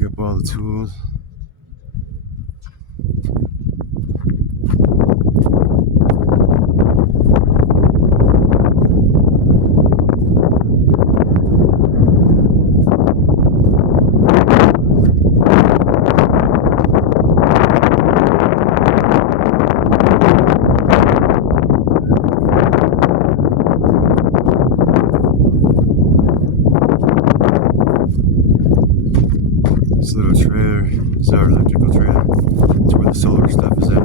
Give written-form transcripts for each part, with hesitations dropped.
pick up all the tools. This little trailer is our electrical trailer. It's where the solar stuff is at.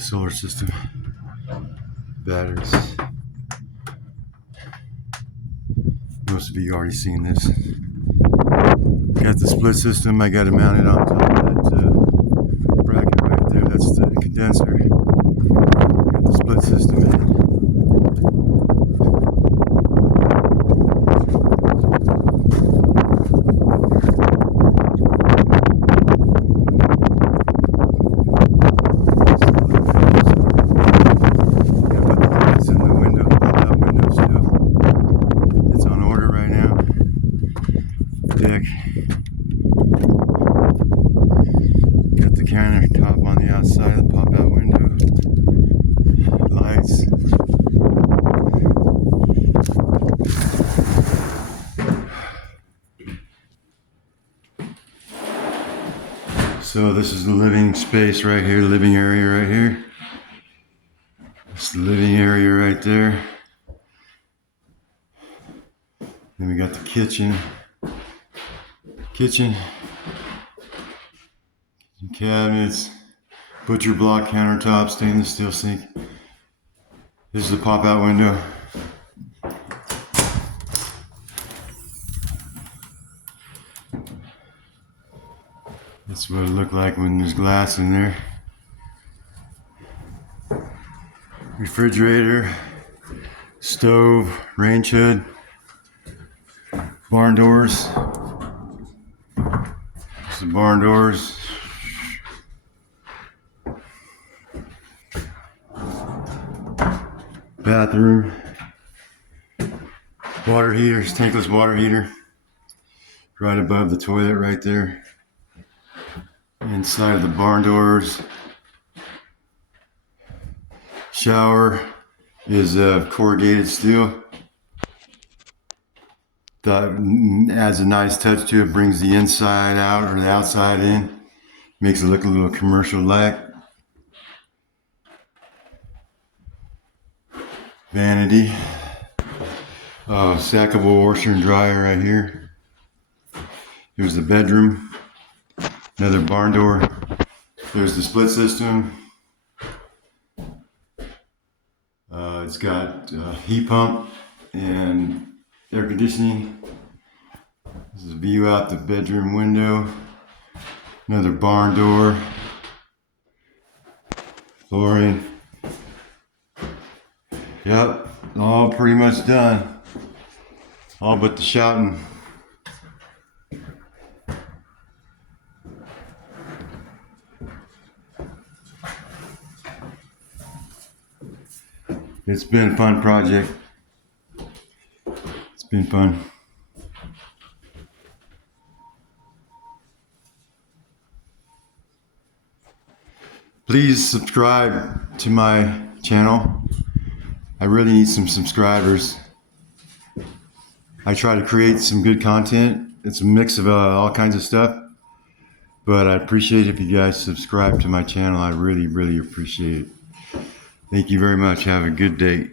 Solar system, batteries. Most of you already seen this. Got the split system. I got it mounted on top of that bracket right there. That's the condenser. Got the split system in. Deck. Got the countertop on the outside of the pop-out window. Lights. So this is the living space right here, living area right here. It's the living area right there. Then we got the kitchen. Kitchen cabinets, butcher block countertop, stainless steel sink. This is the pop-out window. That's what it looked like when there's glass in there. Refrigerator, stove, range hood, barn doors. The barn doors. Bathroom. Water heater, tankless water heater. Right above the toilet right there. Inside of the barn doors. Shower is corrugated steel. That adds a nice touch to it, brings the inside out or the outside in, makes it look a little commercial-like. Vanity. Stackable washer and dryer right here. Here's the bedroom. Another barn door. There's the split system. It's got a heat pump and air conditioning. This is a view out the bedroom window. Another barn door. Flooring. Yep, all pretty much done. All but the shouting. It's been a fun project. It's been fun. Please subscribe to my channel. I really need some subscribers. I try to create some good content. It's a mix of all kinds of stuff. But I appreciate if you guys subscribe to my channel. I really, really appreciate it. Thank you very much. Have a good day.